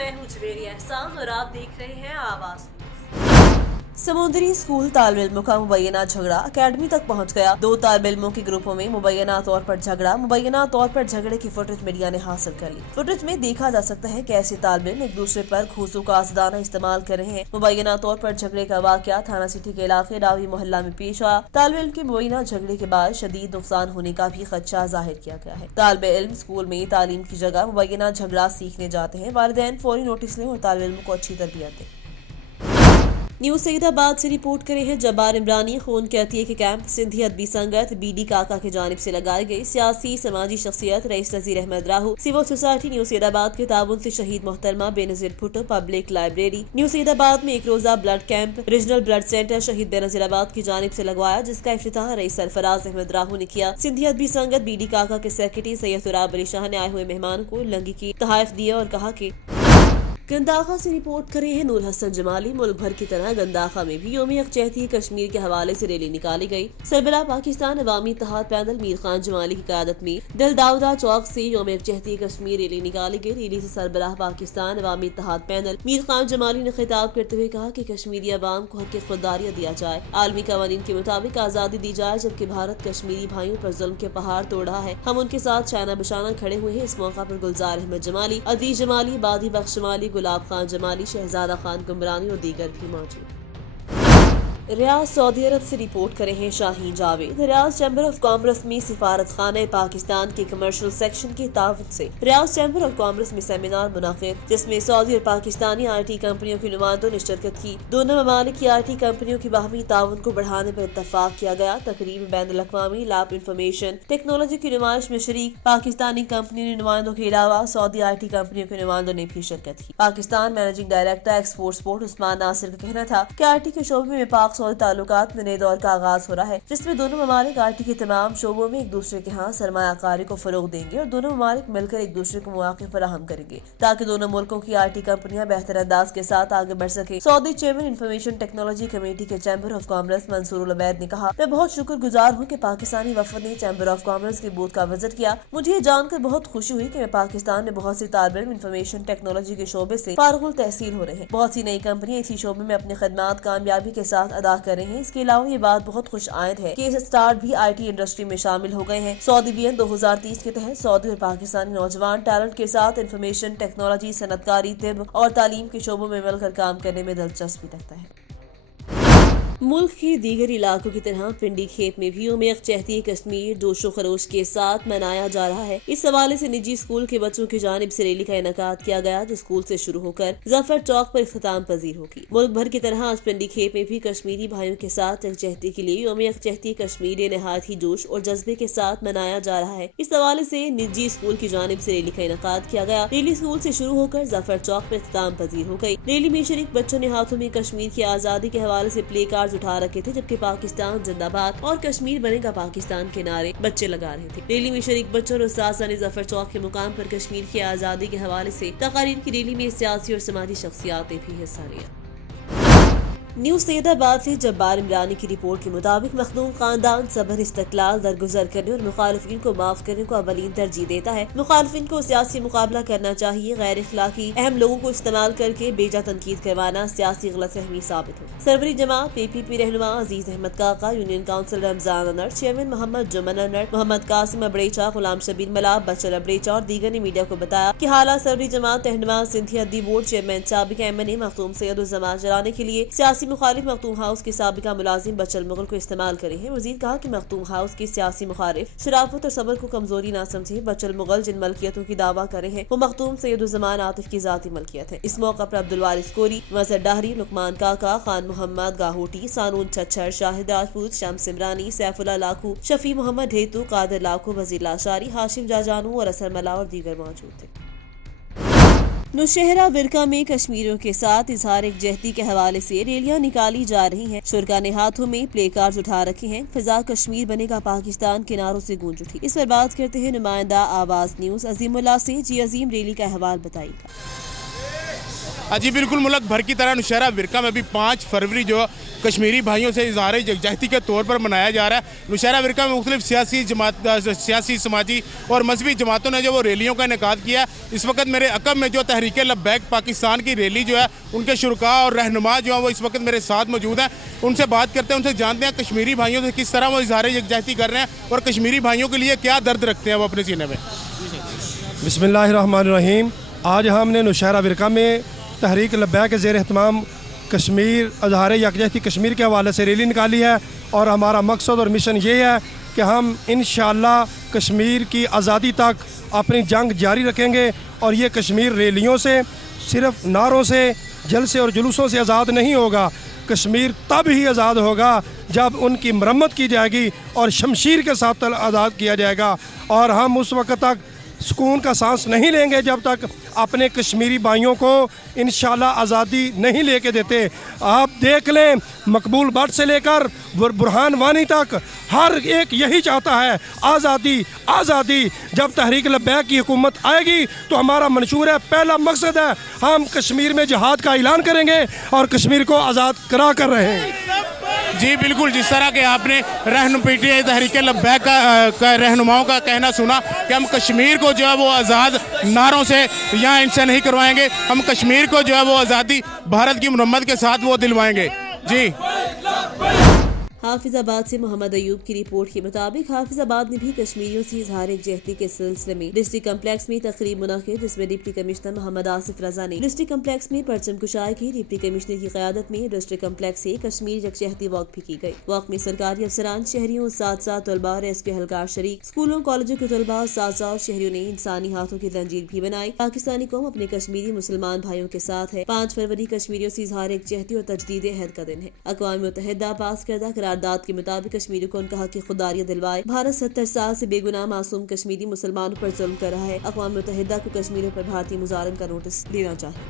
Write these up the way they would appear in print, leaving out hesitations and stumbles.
मैं हूँ जवेरी एहसान और आप देख रहे हैं आवाज। समुद्री स्कूल तालिब इल्मों का मुबैना झगड़ा अकेडमी तक पहुंच गया। दो तालिब इल्मों के ग्रुपों में मुबैना तौर पर झगड़े की फुटेज मीडिया ने हासिल कर ली। फुटेज में देखा जा सकता है कैसे तालिब इल्म एक दूसरे पर खूंसू का आसदाना इस्तेमाल कर रहे हैं। मुबैना तौर पर झगड़े का वाकया थाना सिटी के इलाके रावी मोहल्ला में पेश आया। तालिब इल्म के मुबैना झगड़े के बाद शदीद नुकसान होने का भी खदशा जाहिर किया गया है। तालिब इल्म स्कूल में तालीम की जगह मुबैना झगड़ा सीखने जाते हैं। वालिदैन फौरी नोटिस लें और तालिब इल्म को अच्छी तरबियत दें। न्यूज सईदाबाद से रिपोर्ट करे हैं जब्बार इमरानी। खून कहती के कैंप सिंधी अदबी संगत बीडी काका की जानिब से लगाई गई। सियासी समाजी शख्सियत Rais Nazir Ahmed Rahu civil society new Saeedabad के ताबुन से Shaheed Mohtarma Benazir Bhutto public library new Saeedabad में एक रोजा blood camp regional blood center Shaheed Benazirabad की जानिब से लगवाया, जिसका इफ्तिताह रईस सरफराज अहमद राहू ने किया। सिंधी अदबी संगत बीडी काका के सेक्रेटरी सैयद तुराब अली शाह ने आए हुए मेहमान को लंगी की तोहफे दिए और कहा कि गंदाखा से रिपोर्ट करे हैं नूर हसन जमाली। मुल्क भर की तरह गंदाखा में भी यौम यकजहती कश्मीर के हवाले से रैली निकाली गई। सरबराह पाकिस्तान अवामी इत्तेहाद पैनल मीर खान जमाली की क़यादत में दिल दाऊदा चौक से यौम यकजहती कश्मीर रैली निकाली गई। रैली से सरबराह पाकिस्तान अवामी इत्तेहाद पैनल मीर खान जमाली ने खिताब करते हुए कहा कि कश्मीरी अवाम को हक खुददारी दिया जाए, आलमी कवानीन के मुताबिक आज़ादी दी जाए। जबकि भारत कश्मीरी भाइयों पर जुल्म के पहाड़ तोड़ रहा है, हम उनके साथ शाना बशाना खड़े हुए हैं। इस मौका पर गुलजार अहमद जमाली, अजीज जमाली, बादी बख्श जमाली, गुलाब खान जमाली, शहजादा खान कुमरानी और दीगर भी मौजूद। रियाज सऊदी अरब से रिपोर्ट करे हैं शाहीन जावेद। रियाज चैम्बर ऑफ कॉमर्स में सिफारत खाना पाकिस्तान के कमर्शियल सेक्शन की तावत से रियाज चैम्बर ऑफ कॉमर्स में सेमिनार मुनाकिद, जिसमें सऊदी और पाकिस्तानी IT कंपनियों के नुमाइंदों ने शिरकत की। दोनों ममालिक की IT कंपनियों की बाहमी ताउन को बढ़ाने पर इत्तफाक किया गया। तकरीब में बैनुल अक़वामी लैब इंफॉर्मेशन टेक्नोलॉजी की नुमाइश में शरीक पाकिस्तानी कंपनी नुमाइंदों के अलावा सऊदी IT कंपनियों के नुमाइंदों ने भी शिरकत की। Pakistan managing director export sport Usman Nasir का कहना था कि IT के शोबे में पाक सऊदी ताल्लुकात में नए दौर का आगाज हो रहा है, जिसमें दोनों ममालिक IT के तमाम शोबों में एक दूसरे के यहाँ सरमायाकारी को फरोग देंगे और दोनों ममालिक मिलकर एक दूसरे को मौके फराहम करेंगे ताकि दोनों मुल्कों की IT कंपनियां बेहतर अंदाज के साथ आगे बढ़ सके। Saudi chairman information technology committee के chamber of commerce Mansoor Ubaid ने कहा, मैं बहुत शुक्रगुजार हूँ कि पाकिस्तानी वफद ने चैम्बर ऑफ कॉमर्स के बूथ का विजिट किया। मुझे ये जानकर बहुत खुशी हुई कि मैं पाकिस्तान में बहुत सी तालिब इल्म इंफॉर्मेशन टेक्नोलॉजी के शोबे से फारुगुल तहसील हो रहे हैं। बहुत सी नई कंपनियां इसी शोबे में अपनी खदमात कामयाबी के साथ अदा कर रही हैं। इसके अलावा ये बात बहुत खुश आयद है कि इस स्टार्ट भी IT इंडस्ट्री में शामिल हो गए हैं। सऊदी विजन 2030 के तहत सऊदी और पाकिस्तानी नौजवान टैलेंट के साथ इंफॉर्मेशन टेक्नोलॉजी, सनतकारी, तिब और तालीम के शोबों में मिलकर काम करने में दिलचस्पी रखता है। मुल्क के दीगर इलाकों की तरह पिंडी खेप में भी यौम यकजहती कश्मीर जोशो खरोश के साथ मनाया जा रहा है। इस हवाले से निजी स्कूल के बच्चों की जानिब से रैली का इनेकाद किया गया, जो स्कूल से शुरू होकर जफर चौक पर इख्तिताम पजीर होगी। मुल्क भर की तरह आज पिंडी खेप में भी कश्मीरी भाइयों के साथ यकजहती के लिए यौम यकजहती कश्मीर नहायत ही जोश और जज्बे के साथ मनाया जा रहा है। इस हवाले से निजी स्कूल की जानिब से रैली का इनेकाद किया गया। रैली स्कूल से शुरू होकर जफर चौक पर इख्तिताम पजीर हो गई। रैली में शरीक बच्चों ने हाथों में कश्मीर की आजादी के हवाले से प्ले कार्ड उठा रखे थे, जबकि पाकिस्तान जिंदाबाद और कश्मीर बनेगा पाकिस्तान के नारे बच्चे लगा रहे थे। रैली में शरीक बच्चों और उस्ताद ने जफर चौक के मुकाम पर कश्मीर की आजादी के हवाले से तकारीर की रैली में सियासी और समाजी शख्सियात ने भी हिस्सा लिया। न्यूज सईदाबाद से जब्बार इमरानी की रिपोर्ट के मुताबिक मखदूम खानदान सबर इस्तकलाल दरगुजर करने और मुखालिफिन को माफ करने को अवलीन तरजीह देता है। मुखालिफिन को सियासी मुकाबला करना चाहिए। गैर इखलाकी अहम लोगों को इस्तेमाल करके बेजा तनकीद करवाना सियासी गलतफहमी साबित हो। सरवरी जमात PPP रहनुमा Aziz Ahmed Kaka, union council Ramzan Unar, chairman Mohammad Juman Unar, Mohammad Qasim Abrecha, Ghulam Shabbir Malab, Bachar Abrecha और दीगर ने मीडिया को बताया कि हालात सरवरी जमात रहनुमा सिंधी अदबी बोर्ड चेयरमैन साबिक एमएनए मखदूम सैयदुज़्ज़मान चलाने के लिए सियासी मुखालिफ मखदूम हाउस के साबिका मुलाजिम बचल मुगल को इस्तेमाल करे हैं। मजीद कहा कि मखदूम हाउस के सियासी मुखालिफ शराफत और सबर को कमजोरी ना समझे। बचल मुगल जिन मलकियतों की दावा करे हैं वो मखदूम सैयदुज़्ज़मान आतिफ की जाती मलकियत है। इस मौका पर अब्दुल वारिस कोरी, मजहर डाहरी, लुकमान काका, खान मोहम्मद गाहोटी, सानून छच्छर, शाहिद राजपूत, शम्स इमरानी, सैफुल्लाह लाखू, शफी मोहम्मद ढेतू, कादर लाखू, वजीर लाशारी, हाशिम जाजानू और असर मला और दीगर मौजूद थे। नौशहरा विरका में कश्मीरियों के साथ इजहार यकजहती के हवाले से रैलियां निकाली जा रही हैं। शुरका ने हाथों में प्ले कार्ड उठा रखे हैं। फिजा कश्मीर बनेगा पाकिस्तान के नारों से गूंज उठी। इस पर बात करते हैं नुमाइंदा आवाज न्यूज अजीमुल्लाह से। जी अजीम, रैली का अहवाल बताइएगा। जी बिल्कुल, मुल्क भर की तरह नौशहरा विरका में भी 5 फरवरी जो कश्मीरी भाइयों से इज़हार यकजहती के तौर पर मनाया जा रहा है। नौशहरा विरका में मुख्तलिफ सियासी, समाजी और मजहबी जमातों ने जो वो रैलियों का इनेकाद किया। इस वक्त मेरे अकब में जो तहरीक लब्बैक पाकिस्तान की रैली जो है, उनके शुरका और रहनुमा जो हैं वो इस वक्त मेरे साथ मौजूद हैं। उनसे बात करते हैं, उनसे जानते हैं कश्मीरी भाइयों से किस तरह वो इज़हार यकजहती कर रहे हैं और कश्मीरी भाइयों के लिए क्या दर्द रखते हैं वो अपने सीने में। बिस्मिल्लाहिर्रहमानिर्रहीम। आज हमने नौशहरा विरका में तहरीक लब्बैक के ज़ेर एहतमाम कश्मीर इज़हार यकजहती कश्मीर के हवाले से रैली निकाली है और हमारा मकसद और मिशन ये है कि हम इंशाअल्लाह कश्मीर की आज़ादी तक अपनी जंग जारी रखेंगे और ये कश्मीर रैलियों से, सिर्फ नारों से, जलसे और जुलूसों से आज़ाद नहीं होगा। कश्मीर तब ही आज़ाद होगा जब उनकी मरम्मत की जाएगी और शमशीर के साथ आज़ाद किया जाएगा। और हम उस वक्त तक सुकून का सांस नहीं लेंगे जब तक अपने कश्मीरी भाइयों को इंशाअल्लाह आज़ादी नहीं लेके देते। आप देख लें, मकबूल भट्ट से लेकर बुरहान वानी तक हर एक यही चाहता है, आज़ादी आज़ादी। जब तहरीक लब्बैक की हुकूमत आएगी तो हमारा मंशूर है, पहला मकसद है हम कश्मीर में जिहाद का ऐलान करेंगे और कश्मीर को आज़ाद करा कर रहे हैं। जी बिल्कुल, जिस तरह के आपने पीटीआई तहरीक लब्बैक का रहनुमाओं का कहना सुना कि हम कश्मीर को जो है वो आज़ाद नारों से यहाँ इनसे नहीं करवाएंगे, हम कश्मीर को जो है वो आज़ादी भारत की मुरम्मत के साथ वो दिलवाएंगे। जी हाफिजाबाद से मोहम्मद अयूब की रिपोर्ट के मुताबिक हाफिजाबाद में भी कश्मीरियों से इजहार यकजहती के सिलसिले में डिस्ट्रिक्ट कम्प्लेक्स में तकरीब मुनाकिद, जिसमें डिप्टी कमिश्नर मोहम्मद आसिफ रजा ने डिस्ट्रिक्ट कम्प्लेक्स में परचम कुशाई की। डिप्टी कमिश्नर की क़यादत में डिस्ट्रिक्ट कम्प्लेक्स से कश्मीर यकजहती वॉक भी की गई। वॉक में सरकारी अफसरान, शहरियों, साथ साथ तलबा, रेस्क्यू एहलकार शरीक, स्कूलों कॉलेजों के तलबा, साथ साथ शहरियों ने इंसानी हाथों की जंजीर भी बनाई। पाकिस्तानी कौम अपने कश्मीरी मुसलमान भाइयों के साथ है। 5 फरवरी कश्मीरियों से इजहार यकजहती और तजदीद अहद का दिन है। अक़वाम मुत्तहिदा पास करदा करारदाद के मुताबिक कश्मीर को उनका हक खुदारियां दिलवाए। भारत 70 साल से बेगुनाह मासूम कश्मीरी मुसलमानों पर जुल्म कर रहा है। अक़वाम मुत्तहिदा को कश्मीरियों पर भारतीय मुजारम का नोटिस देना चाहिए।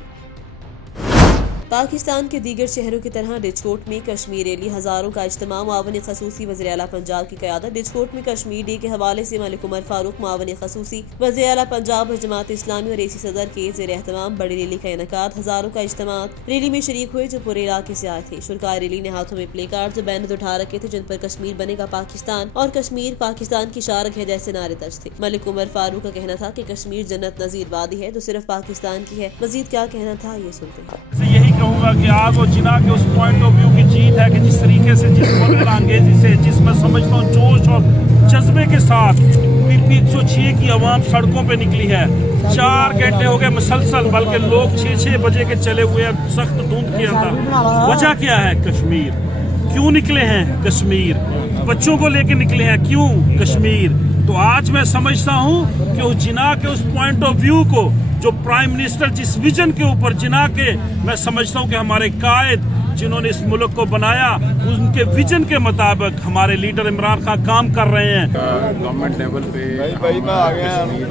पाकिस्तान के दीगर शहरों की तरह डिचकोट में कश्मीर रैली, हजारों का इज्तिमा। मुआवन खसूसी वज़ीर आला पंजाब की क़यादत। डिचकोट में कश्मीर डे के हवाले से मलिक उमर फारूक मुआवन खसूसी वज़ीर आला पंजाब और जमात इस्लामी और एसी सदर के ज़ेर एहतमाम बड़ी रैली का इनेकाद। हजारों का इज्तिमा रैली में शरीक हुए जो पूरे इलाके से आए थे। शुरकाए रैली ने हाथों में प्ले कार्ड और बैनर उठा रखे थे जिन पर कश्मीर बनेगा पाकिस्तान और कश्मीर पाकिस्तान की शारक है जैसे नारे दर्ज थे। मलिक उमर फारूक का कहना था कि कश्मीर जन्नत नज़ीर वादी है जो सिर्फ पाकिस्तान की है। मजीद क्या कहना था ये सुनते हैं। यही कहूँगा कि आग और जिना के उस पॉइंट ऑफ व्यू की जीत है कि जिस तरीके से, जिस अंगेजी से, जिस मैं समझता हूँ जोश और जज्बे के साथ पीपी 106 की आवाम सड़कों पे निकली है। 4 घंटे हो गए मुसलसल, बल्कि लोग 6-6 बजे के चले हुए हैं सख्त धुंध के अंदर। वजह क्या है? कश्मीर। क्यों निकले हैं? कश्मीर। बच्चों को लेके निकले हैं, क्यों? कश्मीर। तो आज मैं समझता हूँ कि उस जिना के उस पॉइंट ऑफ व्यू को जो प्राइम मिनिस्टर जिस विजन के ऊपर जिना के, मैं समझता हूँ कि हमारे कायद जिन्होंने इस मुल्क को बनाया उनके विजन के मुताबिक हमारे लीडर इमरान खान काम कर रहे हैं। गवर्नमेंट लेवल पे कश्मीर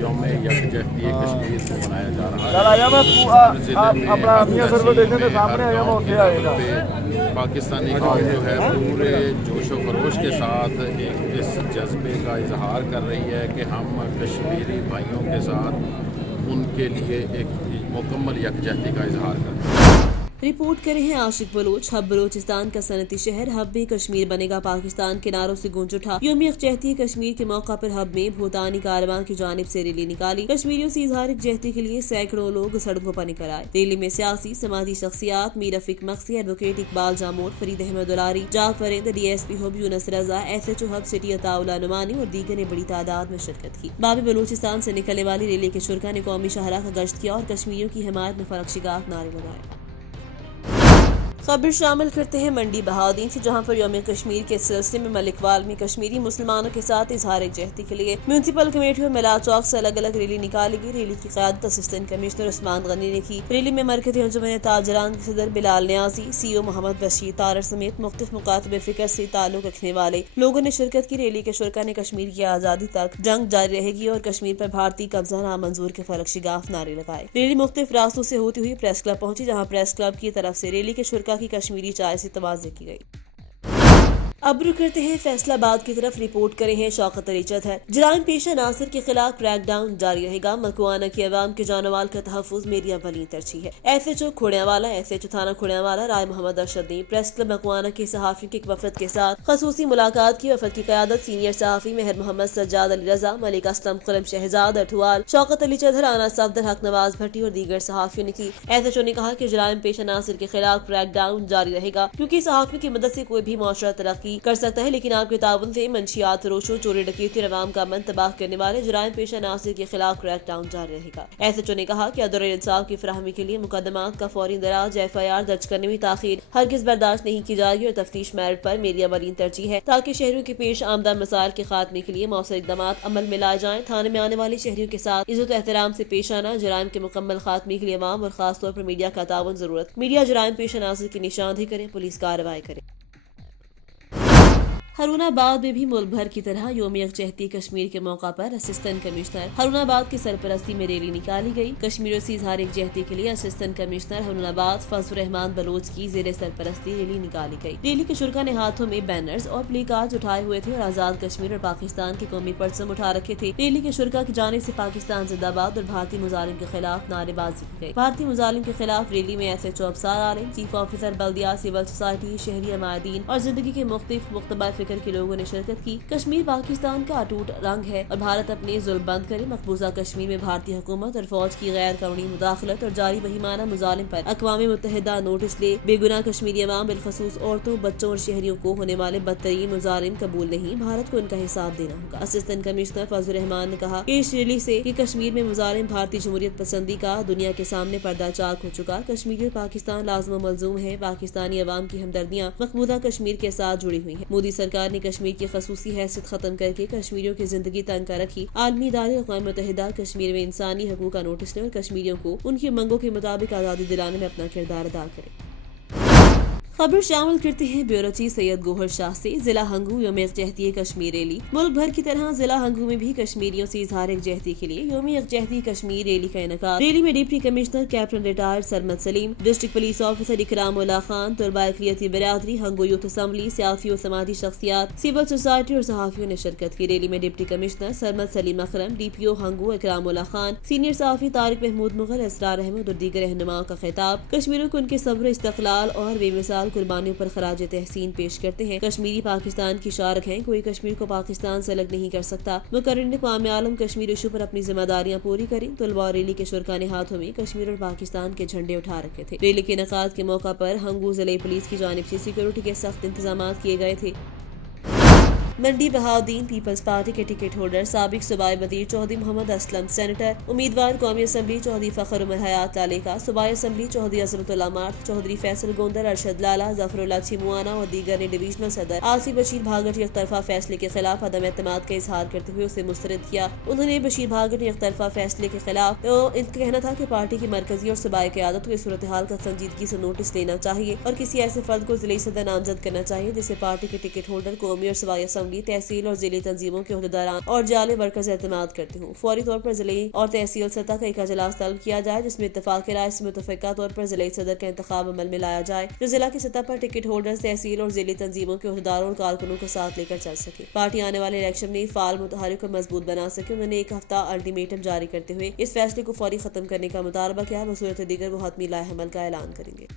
यौम यकजहती कश्मीर को मनाया जा रहा है। पाकिस्तानी कौम जो है पूरे जोशो खरोश के साथ एक इस जज्बे का इजहार कर रही है कि हम कश्मीरी भाइयों के साथ उनके लिए एक मुकम्मल यकजहती का इजहार करते हैं। रिपोर्ट करे हैं आशिक बलोच। हब बलोचिस्तान का सनती शहर हब में कश्मीर बनेगा पाकिस्तान के नारों से गूंज उठा। यौम यकजहती कश्मीर के मौका पर हब में भूटानी कारवां की जानिब से रैली निकाली। कश्मीरियों से इजहार यकजहती के लिए सैकड़ों लोग सड़कों पर निकल आए। रैली में सियासी समाजी शख्सियात मीर रफीक मक्सी, एडवोकेट इकबाल जामोद, फरीद अहमद उलारी, जाक फरिंद, DSP हब यूनस रजा, SHO hub city Ataullah Numani और दीगर ने बड़ी तादाद में शिरकत की। बाबी बलूचिस्तान से निकलने वाली रैली के शुरका ने कौमी शाहराह का गश्त किया और कश्मीरियों की हिमायत में फरकशिगाफ नारे लगाए। खबर शामिल करते हैं मंडी बहाउद्दीन से, जहां पर यौम कश्मीर के सिलसिले में मलिकवाल में कश्मीरी मुसलमानों के साथ इजहार यकजहती के लिए म्यूनसिपल कमेटी और मिलाद चौक से अलग अलग रैली निकाली गई। रैली की क़यादत असिस्टेंट कमिश्नर उस्मान गनी ने की। रैली में मरकज़ी अंजुमन ताजरान के सदर बिलाल न्याजी, CO मोहम्मद बशीर तारर समेत मुख्तलिफ मुकातबे फ़िक्र से ताल्लुक रखने वाले लोगों ने शिरकत की। रैली के शुरका ने कश्मीर की आज़ादी तक जंग जारी रहेगी और कश्मीर पर भारतीय कब्जा नामंजूर के फरकशिगाफ नारे लगाए। रैली मुख्तलिफ रास्तों से होती हुई प्रेस क्लब पहुंची, जहाँ प्रेस क्लब की तरफ से रैली के शुरका की कश्मीरी चाय से तवाज़े की गई। अब रुक करते हैं फैसलाबाद की तरफ। रिपोर्ट करे हैं शौकत अली चौधरी। जराइम पेशा नासिर के खिलाफ क्रैकडाउन जारी रहेगा। मकवाना की अवाम के जानवाल का तहफ़्फ़ुज़ मेरी अव्वलीन तरजीह है। SHO खुड़ियावाला, SHO थाना खुड़ियावाला राय मोहम्मद अरशद ने प्रेस क्लब मकवाना के सहाफ़ियों के एक वफद के साथ ख़ुसूसी मुलाकात की। वफद की क़यादत सीनियर सहाफ़ी मेहर मोहम्मद सज्जाद अली रजा, मलिक असलम, खुरम शहजाद अठवाल, शौकत अली चौधरी, आना सफदर, हक नवाज भट्टी और दीगर सहाफ़ियों ने की। SHO ने कहा कि जराइम पेशा नासिर के खिलाफ क्रैकडाउन जारी रहेगा, क्योंकि सहाफ़ियों की मदद से कोई भी मुआशरा तरक्की कर सकता है, लेकिन आपके ताउन से मंशियात फरोशों, चोरी डकैती और अवाम का मन तबाह करने वाले जराइम पेशा नासिर के खिलाफ क्रैकडाउन जारी रहेगा। SHO ने कहा कि अदल और इंसाफ की फराहमी के लिए मुकदमात का फौरी इंदराज FIR दर्ज करने में ताखीर हरगिज बर्दाश्त नहीं की जाएगी और तफ्तीश मेरिट पर मेरी अवलीन तरजीह है, ताकि शहरियों के पेश आमदा मसाइल के खात्मे के लिए मौसर इक़दाम अमल में लाए जाएं। थाने में आने वाले शहरियों के साथ इज्जत और एहतराम से पेश आना, जराइम के मुकम्मल खात्मे के लिए अवाम और खास तौर पर मीडिया का ताउन जरूरत। मीडिया जराइम पेशा नासिर की निशानदेही करे, पुलिस कार्रवाई करे। हरुणाबाद में भी मुल्क भर की तरह योम यकजहती कश्मीर के मौका पर असिस्टेंट कमिश्नर हरुणाबाद की सरपरस्ती में रैली निकाली गई। कश्मीर से इजहार यकजहती के लिए असिस्टेंट कमिश्नर हरुणाबाद फजल रहमान बलोच की जेर सरपरस्ती रैली निकाली गई। रैली के शुरा ने हाथों में बैनर्स और प्ले कार्ड उठाए हुए थे और आजाद कश्मीर और पाकिस्तान के कौमी परचम उठा रखे थे। रैली के शुरा की जानिब से पाकिस्तान जिंदाबाद और भारतीय मुजालिम के खिलाफ नारेबाजी की गई। भारतीय मुजालिम के खिलाफ रैली में SHO अफसर आलिम, चीफ ऑफिसर बल्दिया, सिविल सोसाइटी, शहरी अमायदीन और जिंदगी के मुख्तलिफ मुख्तबा फिक्र के लोगों ने शिरकत की। कश्मीर पाकिस्तान का अटूट रंग है और भारत अपने जुल्म बंद करे। मकबूजा कश्मीर में भारतीय हुकूमत और फौज की गैर कानूनी मुदाखलत और जारी बहिमाना मुजालिम पर अक़वाम मुत्तहिदा नोटिस ले। बेगुनाह कश्मीरी अवाम बिलखसूस औरतों, बच्चों और शहरियों को होने वाले बदतरीन मुजालिम कबूल नहीं। भारत को इनका हिसाब देना होगा। असिस्टेंट कमिश्नर फजल रहमान ने कहा कि इस रैली से कि कश्मीर में मुजालिम भारतीय जमहूरियत पसंदी का दुनिया के सामने पर्दा चाक हो चुका। कश्मीर और पाकिस्तान लाज़िम व मलज़ूम है। पाकिस्तानी अवाम की हमदर्दियाँ मकबूजा कश्मीर के साथ जुड़ी हुई है। मोदी सरकार ने कश्मीर की खसूसी हैसियत खत्म करके कश्मीरियों की जिंदगी तंग कर रखी। आलमी इदारे अक़वाम मुत्तहिदा कश्मीर में इंसानी हकूक़ का नोटिस लें और कश्मीरियों को उनकी मंगों के मुताबिक आज़ादी दिलाने में अपना किरदार अदा करें। खबर शामिल करते हैं ब्यूरो चीफ सैयद गोहर शाह से। जिला हंगू योम यकजहती कश्मीर रैली। मुल्क भर की तरह जिला हंगू में भी कश्मीरियों से इजहार यकजहती के लिए योम यकजहती कश्मीर रैली का इनेकाद। रैली में deputy commissioner captain retired Sarmad Salim, district police officer इकराम उल्लाह खान, तलबा अक़लियती बिरादरी, हंगू यूथ असम्बली, सियासी और समाजी शख्सियात, सिविल सोसाइटी और सहाफ़ियों ने शिरकत की। रैली में डिप्टी कमिश्नर सरमद सलीम अकरम, DPO हंगू इकराम उल्लाह खान, सीनियर सहाफ़ी तारिक महमूद मुगल, इसरार अहमद और दीगर रहनुमाओं का खिताब। कश्मीरियों को उनके सब्र, इस्तक़लाल और बेमिसाल कुर्बानियों पर खराज तहसीन पेश करते हैं। कश्मीरी पाकिस्तान की शारक हैं। कोई कश्मीर को पाकिस्तान से अलग नहीं कर सकता। मुकर्रिर क़ौम आलम कश्मीर इशू पर अपनी जिम्मेदारियां पूरी करें। तलबा और रैली के शुरा ने हाथों में कश्मीर और पाकिस्तान के झंडे उठा रखे थे। रैली के इनेकाद के मौका पर हंगू जिले पुलिस की जानिब से सिक्योरिटी के सख्त इंतजाम किए गए थे। मंडी बहाउद्दीन पीपल्स पार्टी के टिकट होल्डर साबिक सूबाई वज़ीर चौधरी मोहम्मद असलम, सेनेटर उम्मीदवार कौमी असम्बली चौधरी फ़खर उमर हयात लालेका, सूबाई असम्बली चौधरी अज़रतुल्लाह मार्थ, चौधरी फैसल गोंदर, अरशद लाला, ज़फ़रुल्लाह छिमुआना और दीगर ने डिवीजनल सदर आसिफ बशीर भागट के एकतरफा फैसले के खिलाफ अदम एतमाद का इजहार करते हुए उसे मुस्तरद किया। उन्होंने बशीर भागट ने एकतरफा फैसले के खिलाफ इनका कहना था कि पार्टी की मरकजी और सूबाई क़यादत को इस सूरत हाल का संजीदगी से नोटिस लेना चाहिए और किसी ऐसे फर्द को ज़िले सदर नामजद करना चाहिए जिसे पार्टी के टिकट होल्डर, कौमी और सूबाई असम्बली, तहसील और जिले तंजीमों के अहदेदारान और जाले वर्कर्स एतमाद करते हूँ। फौरी तौर पर जिले और तहसील सतह का एक अजलास तलब किया जाए जिसमें इत्तफाक राय से मुतफ़िका तौर पर जिले सदर का इंतखाब अमल में लाया जाए जो जिला की सतह पर टिकट होल्डर्स, तहसील और जिले तंजीमों के अहदेदारों और कारकुनों को साथ लेकर चल सके। पार्टी आने वाले इलेक्शन में फाल मुतहरिक को मजबूत बना सके। उन्होंने एक हफ्ता अल्टीमेटम जारी करते हुए इस फैसले को फौरी खत्म करने का मुतालबा किया। बसूरत दीगर वो हतमी लाए-ए-अमल का ऐलान करेंगे।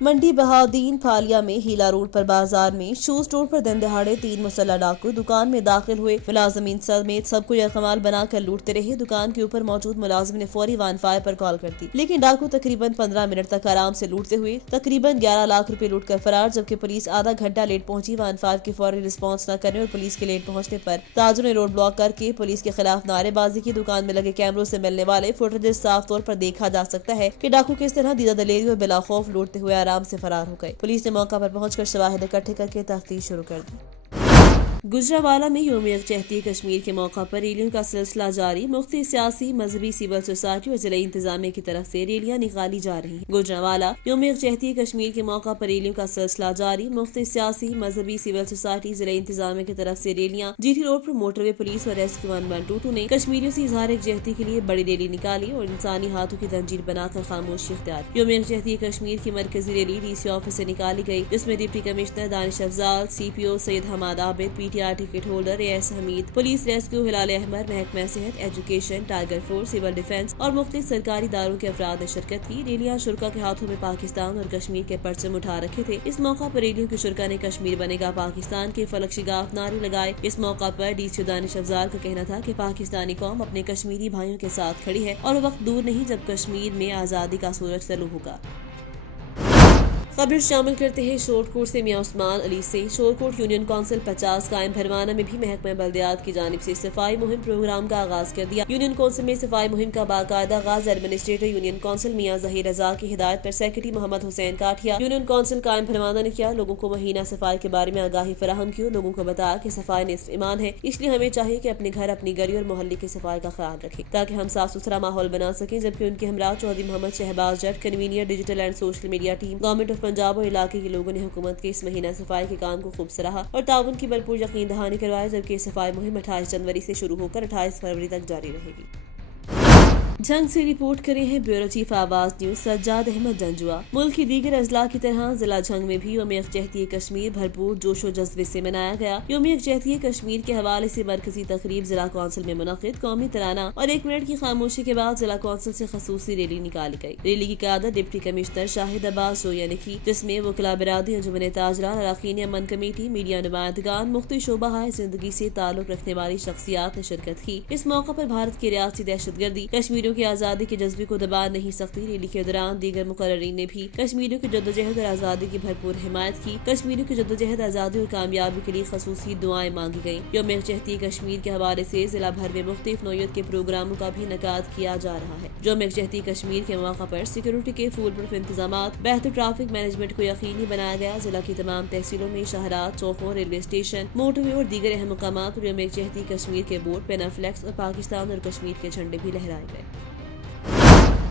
मंडी बहाउद्दीन फालिया में हीला रोड पर बाजार में शू स्टोर पर दिन दहाड़े 3 मुसल्लह डाकू दुकान में दाखिल हुए। मुलाजमीन समेत सबको यरकमाल बनाकर लूटते रहे। दुकान के ऊपर मौजूद मुलाजिम ने फौरी 1-5 पर कॉल कर दी, लेकिन डाकू तकरीबन 15 मिनट तक आराम से लूटते हुए तकरीबन 11 लाख रुपए लूट कर फरार। जबकि पुलिस आधा घंटा लेट पहुंची। 1-5 की फौरी रिस्पॉन्स न करने और पुलिस के लेट पहुंचने पर ताजरों ने रोड ब्लॉक करके पुलिस के खिलाफ नारेबाजी की। दुकान में लगे कैमरों से मिलने वाले फुटेज साफ तौर पर देखा जा सकता है कि डाकू किस तरह दीदा दलेरी और बिला खौफ लूटते हुए आराम से फरार हो गए। पुलिस ने मौका पर पहुंचकर शवाहिद इकट्ठे करके तफ्तीश शुरू कर दी। गुजरावाला में यौम यकजहती कश्मीर के मौका पर रैलियों का सिलसिला जारी। मुख्तलिफ सियासी, मजहबी, सिविल सोसाइटी और जिला इंतजामिया की तरफ से रैलियां निकाली जा रही हैं। गुजरावाला यौम यकजहती कश्मीर के मौका पर रैलियों का सिलसिला जारी। मुख्तलिफ सियासी, मजहबी, सिविल सोसाइटी, जिला इंतजामिया की तरफ से रैलियां। GT रोड पर मोटरवे पुलिस और रेस्क्यू 1122 ने कश्मीरियों से इजहार यकजहती के लिए बड़ी रैली निकाली और इंसानी हाथों की जंजीर बनाकर खामोशी इख्तियार। यौम यकजहती कश्मीर की मरकजी रैली DC ऑफिस से निकाली गई, जिसमें deputy commissioner Danish Afzal, CPO Syed Hammad Abid, PTR ticket holder AS Hamid, police rescue Hilal Ahmed, महकमा सेहत, education, tiger force, civil defence और मुख्तलिफ सरकारी इदारों के अफराद ने शिरकत की। रैलियां शुरका के हाथों में पाकिस्तान और कश्मीर के परचम उठा रखे थे। इस मौका पर रैलियों के शुरका ने कश्मीर बनेगा पाकिस्तान के फलक शिगाफ नारे लगाए। इस मौका पर DC दानिश अफजाल का कहना था कि पाकिस्तानी कौम अपने कश्मीरी भाइयों के साथ खड़ी है और वक्त दूर नहीं जब कश्मीर में आज़ादी का सूरज तलू होगा। खबर शामिल करते हैं शोरकोट से मियां उस्मान अली से। शोरकोट यूनियन काउंसिल 50 कायम भरवाना में भी महकमा बल्दियात की जानिब से सफाई मुहिम प्रोग्राम का आगाज कर दिया। यूनियन काउंसिल में सफाई मुहिम का बाकायदा आगाज एडमिनिस्ट्रेटर यूनियन काउंसिल मियां जहीर रजा की हिदायत पर सेक्रेटरी मोहम्मद हुसैन काठिया यूनियन काउंसिल कायम भरवाना ने किया। लोगों को महीना सफाई के बारे में आगाही फराहम की और लोगों को बताया कि सफाई निस्फ ईमान है, इसलिए हमें चाहिए कि अपने घर, अपनी गली और मोहल्ले की सफाई का ख्याल रखें ताकि हम साफ सुथरा माहौल बना सकें। जबकि उनके हमरा Chaudhry Mohammad Shahbaz Jatt, convener digital and social media team, government of Punjab और इलाके के लोगों ने हुकूमत के इस महीना सफाई के काम को खूब सराहा और ताउन की भरपूर यकीन दहानी करवाया। जबकि सफाई मुहिम 28 जनवरी से शुरू होकर 28 फरवरी तक जारी रहेगी। जंग से रिपोर्ट करे हैं ब्यूरो चीफ आवाज न्यूज सज्जाद अहमद जंजुआ। मुल्क की दीगर अजला की तरह जिला जंग में भी यौम यकजहती कश्मीर भरपूर जोशो जज्बे से मनाया गया। यौम यकजहती कश्मीर के हवाले से मरकजी तकरीब जिला कौंसिल में मुनक़िद, कौमी तराना और 1 मिनट की खामोशी के बाद जिला कौंसिल से खसूसी रैली निकाली गई। रैली की क़यादत डिप्टी कमिश्नर शाहिद अब्बास जोया ने की, जिसमें वकला बिरादरी, अंजुमन ताजरान, अरकान अमन कमेटी, मीडिया नुमाइंदगान, मुख्तलिफ शोबा जिंदगी से ताल्लुक रखने वाली शख्सियात ने शिरकत की। इस मौका पर भारत की रियासती दहशतगर्दी कश्मीरियों की आज़ादी के जज्बे को दबा नहीं सकती। रैली के दौरान दीगर मुकर्ररीन ने भी कश्मीरियों की जद्दोजहद और आज़ादी की भरपूर हिमायत की। कश्मीरियों की जद्दोजहद, आज़ादी और कामयाबी के लिए खसूसी दुआएं मांगी गयी। यौम यकजहती कश्मीर के हवाले से जिला भर में मुख्तलिफ नौयत के प्रोग्रामों का भी इनेकाद किया जा रहा है। यौम यकजहती कश्मीर के मौका पर सिक्योरिटी के फुल प्रूफ इंतजामात, बेहतर ट्रैफिक मैनेजमेंट को यकीनी बनाया गया। जिला की तमाम तहसीलों में शहरात, चौकों, रेलवे स्टेशन, मोटरवे और दीगर अहम मकामात पर यौम यकजहती कश्मीर के बोर्ड, पेनाफ्लेक्स और पाकिस्तान और कश्मीर के झंडे भी लहराए गए।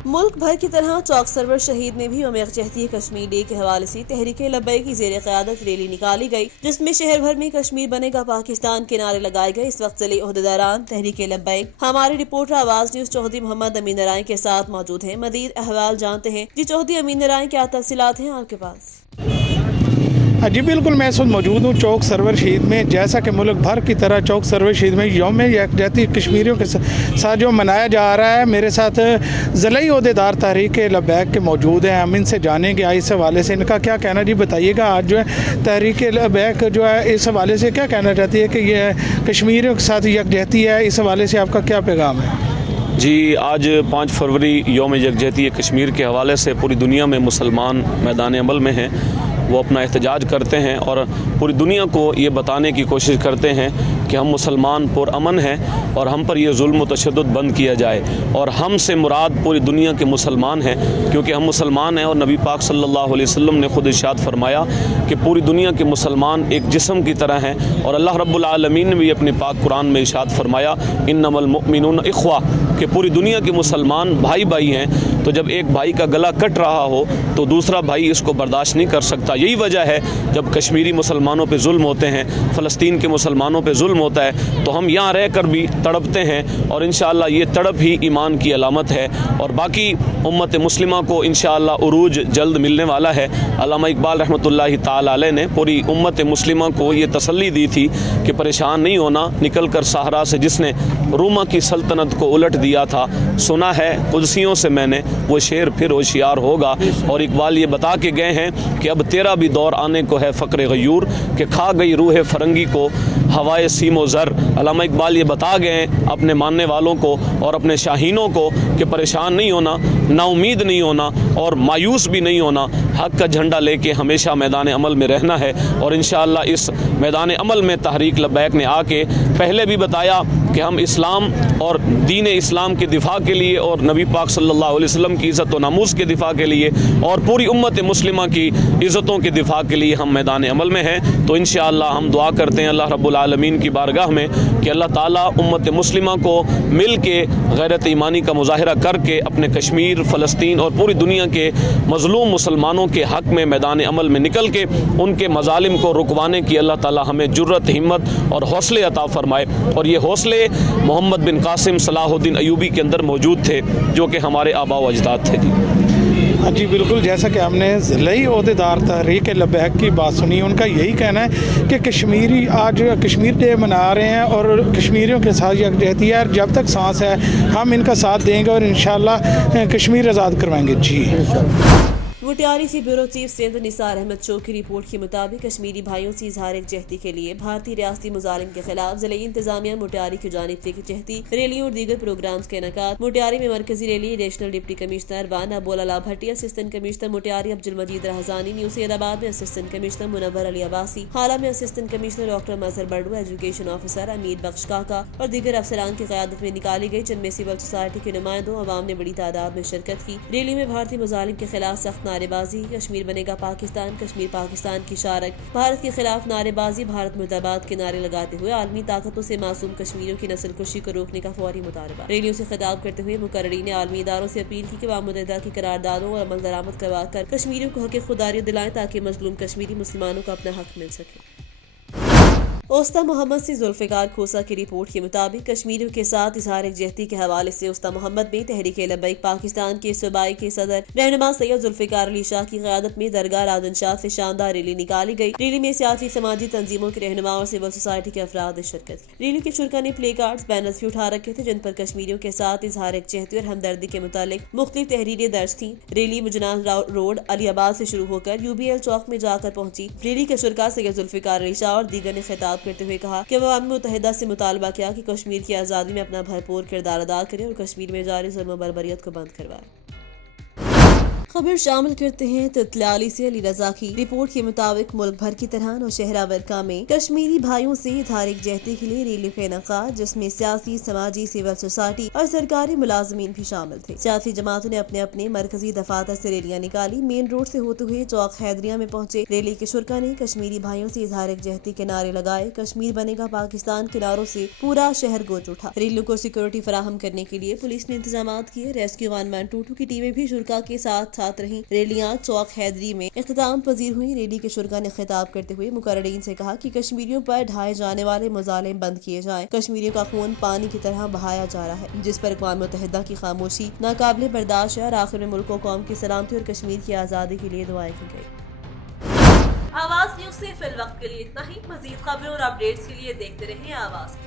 मुल्क भर की तरह चौक सरवर शहीद में भी यौम यकजहती कश्मीर डे के हवाले से तहरीक लब्बैक की ज़ेर क़यादत रैली निकाली गई, जिसमें शहर भर में कश्मीर बनेगा पाकिस्तान के नारे लगाए गए। इस वक्त जिले ओहदेदारान तहरीक लब्बैक हमारे रिपोर्टर आवाज न्यूज चौधरी मोहम्मद अमीन नारायण के साथ मौजूद हैं। मज़ीद अहवाल जानते हैं। जी चौधरी अमीन नारायण, क्या तफसीलात हैं आपके पास? जी बिल्कुल, मैं इस वक्त मौजूद हूँ चौक सरवर शहीद में। जैसा कि मुल्क भर की तरह चौक सरवर शहीद में यौम यकजहती कश्मीरियों के साथ जो मनाया जा रहा है, मेरे साथ ज़िलाई ओहदेदार तहरीक लब्बैक के मौजूद हैं। हम इनसे जानेंगे इस हवाले से इनका क्या कहना। जी बताइएगा, आज जो है तहरीक लब्बैक जो है इस हवाले से क्या कहना चाहती है कि ये कश्मीरियों के साथ यकजहती है, इस हवाले से आपका क्या पैगाम है? जी, आज 5 फरवरी यौम यकजहती कश्मीर के हवाले से पूरी दुनिया में मुसलमान मैदान अमल में हैं। वो अपना एहतजाज करते हैं और पूरी दुनिया को ये बताने की कोशिश करते हैं कि हम मुसलमान पुरअमन हैं और हम पर यह जुल्म व तशद्दुद बंद किया जाए। और हम से मुराद पूरी दुनिया के मुसलमान हैं, क्योंकि हम मुसलमान हैं और नबी पाक सल्लल्लाहु अलैहि वसल्लम ने खुद इरशाद फरमाया कि पूरी दुनिया के मुसलमान एक जिस्म की तरह हैं। और अल्लाह रब्बुल आलमीन ने भी अपने पाक कुरान में इरशाद फरमाया इन्नमल मुमिनून इख्वा, कि पूरी दुनिया के मुसलमान भाई भाई हैं। तो जब एक भाई का गला कट रहा हो तो दूसरा भाई इसको बर्दाश्त नहीं कर सकता। यही वजह है जब कश्मीरी मुसलमानों पे जुल्म होते हैं, फ़लस्तीन के मुसलमानों पे जुल्म होता है, तो हम यहाँ रह कर भी तड़पते हैं। और इंशाअल्लाह ये तड़प ही ईमान की अलामत है। और बाकी उम्मत मुस्लिमा को इंशाअल्लाह उरूज जल्द मिलने वाला है। अल्लामा इकबाल रहमतुल्लाहि ताला अलैह ने पूरी उम्मत मुस्लिमा को ये तसल्ली दी थी कि परेशान नहीं होना, निकल कर सहरा से जिसने रूमा की सल्तनत को उलट दिया था, सुना है कुदसियों से मैंने वो शेर फिर होशियार होगा। और इकबाल ये बता के गए हैं कि अब तेरा भी दौर आने को है फ़क्र गयूर, कि खा गई रूह फरंगी को हवाए सीमो ज़र। अल्लामा इकबाल ये बता गए हैं अपने मानने वालों को और अपने शाहीनों को कि परेशान नहीं होना, नाउमीद नहीं होना और मायूस भी नहीं होना। حق کا جھنڈا लेके हमेशा मैदान अमल में रहना है। और इंशाअल्लाह इस मैदान अमल में तहरीक लब्बैक ने आके पहले भी बताया कि हम इस्लाम और दीन इस्लाम के दिफा के लिए और नबी पाक सल्लल्लाहु अलैहि वसल्लम की इज़्ज़त व नामूस के दिफा के लिए और पूरी उम्मत मुस्लिमा की इज़्ज़तों के दिफा के लिए हम मैदान अमल में हैं। तो इंशाअल्लाह हम दुआ करते हैं अल्लाह रब्बुल आलमीन की बारगाह में कि अल्लाह ताला उम्मत मुस्लिमा को मिल के गैरत ईमानी का मुजाहिरा करके अपने कश्मीर, फ़लस्तीन और पूरी दुनिया के मज़लूम मुसलमानों के हक़ में मैदान अमल में निकल के उनके मज़ालिम को रुकवाने की अल्लाह ताला हमें जुर्रत, हिम्मत और हौसले अता फ़रमाए। और ये हौसले मोहम्मद बिन कासिम सलाहुद्दीन अयूबी के अंदर मौजूद थे जो कि हमारे आबा व अजदाद थे। हाँ जी बिल्कुल, जैसा कि हमने ज़िलाई ओहदेदार तहरीक लब्बैक की बात सुनी, उनका यही कहना है कि कश्मीरी आज कश्मीर डे मना रहे हैं और कश्मीरियों के साथ यकजहती है। जब तक सांस है हम इनका साथ देंगे और इंशाअल्लाह कश्मीर आज़ाद करवाएंगे। जी मुटियारी से ब्यूरो चीफ सिंध निसार अहमद चौक की रिपोर्ट के मुताबिक कश्मीरी भाइयों से इजहार यकजहती के लिए भारतीय रियासती मुजालिम के खिलाफ ज़िले इंतजामिया मुटियारी की जानिब से यकजहती रैलियों और दीगर प्रोग्राम्स के इनेकाद। मुटियारी में मरकजी रैली नेशनल डिप्टी कमिश्नर वाना बोलाला भट्टी, असिस्टेंट कमिश्नर मुटियारी अब्दुल मजीद रहजानी, न्यू सैयदाबाद में असिस्टेंट कमिश्नर मुनव्वर अली अब्बासी, हाला में असिस्टेंट कमिश्नर डॉक्टर मजहर बड़ू, एजुकेशन ऑफिसर अमीर बख्श काका और दीगर अफसरान की क़यादत में निकाली गई, जिनमें सिविल सोसाइटी के नुमाइंदों अवाम ने बड़ी तादाद में शिरकत की। रैली में भारतीय मुजालिम के खिलाफ सख्त नारेबाजी, कश्मीर बनेगा पाकिस्तान, कश्मीर पाकिस्तान की शारक, भारत के खिलाफ नारेबाजी, भारत मुर्दाबाद के नारे लगाते हुए आलमी ताकतों से मासूम कश्मीरियों की नस्ल कुशी को रोकने का फौरी मुतालबा। रैलियों से खिताब करते हुए मुकर्रीन ने आलमी इदारों से अपील की कि अक़वाम मुत्तहिदा की करारदादों और अमल दरामद करवा कर कश्मीरियों को हक़ खुदारी दिलाएं ताकि मजलूम कश्मीरी मुसलमानों को अपना हक मिल सके। उस्ता मोहम्मद से जुल्फ़िकार खोसा की रिपोर्ट के मुताबिक कश्मीरियों के साथ इजहार यकजहती के हवाले से उस्ता मोहम्मद में तहरीक लब्बैक पाकिस्तान के सूबाई के सदर रहनुमा सैयद जुल्फ़िकार अली शाह की क़यादत में दरगाह राजन शाह से शानदार रैली निकाली गई। रैली में सियासी समाजी तंजीमों के रहनुमा और सिविल सोसाइटी के अफराद ने शिरकत की। रैली के शुरा ने प्ले कार्ड्स, बैनर्स भी उठा रखे थे जिन पर कश्मीरियों के साथ इजहार यकजहती और हमदर्दी के मुतालिक मुख्तलिफ तहरीरें दर्ज थीं। रैली मुजनान रोड अलीआबाद से शुरू होकर UBL चौक में जाकर पहुंची। रैली के शुरा सैयद जुल्फ़िकार अली शाह और दीगर ने खिताब करते हुए कहा कि अक़वाम मुत्तहिदा से मुतालबा किया कि कश्मीर की आज़ादी में अपना भरपूर किरदार अदा करें और कश्मीर में जारी जुल्म बर्बरियत को बंद करवाएं। खबर शामिल करते हैं तितलाली से अली रजा की रिपोर्ट के मुताबिक मुल्क भर की तरह नौशहरा वर्का में कश्मीरी भाइयों से इजहार यकजहती के लिए रैली का इनेकाद, जिसमें सियासी, समाजी, सिविल सोसाइटी और सरकारी मुलाजमीन भी शामिल थे। सियासी जमातों ने अपने अपने मरकजी दफातर से रैलियां निकाली। मेन रोड से होते हुए चौक हैदरिया में पहुंचे। रैली के शुरा ने कश्मीरी भाइयों से इजहार यकजहती के नारे लगाए। कश्मीर बनेगा पाकिस्तान के नारों से पूरा शहर गूंज उठा। रैलियों को सिक्योरिटी फराहम करने के लिए पुलिस ने इंतजाम किए। रेस्क्यू 112 की टीमें भी शुरा के साथ रही। रैलियां चौक हैदरी में इख्तिताम पजीर हुई। रैली के शुरा ने खिताब करते हुए मुकर्रीन से कहा कि कश्मीरियों पर ढाए जाने वाले मुजालिम बंद किए जाएं। कश्मीरियों का खून पानी की तरह बहाया जा रहा है, जिस पर अक़वाम मुत्तहिदा की खामोशी नाकाबिले बर्दाश्त है। और आखिर में मुल्क और कौम की सलामती और कश्मीर की आज़ादी के लिए दुआएं की गई। आवाज़ न्यूज़ से फिलवक्त के लिए इतना ही। मज़ीद खबरों और अपडेट्स के लिए देखते रहें आवाज़।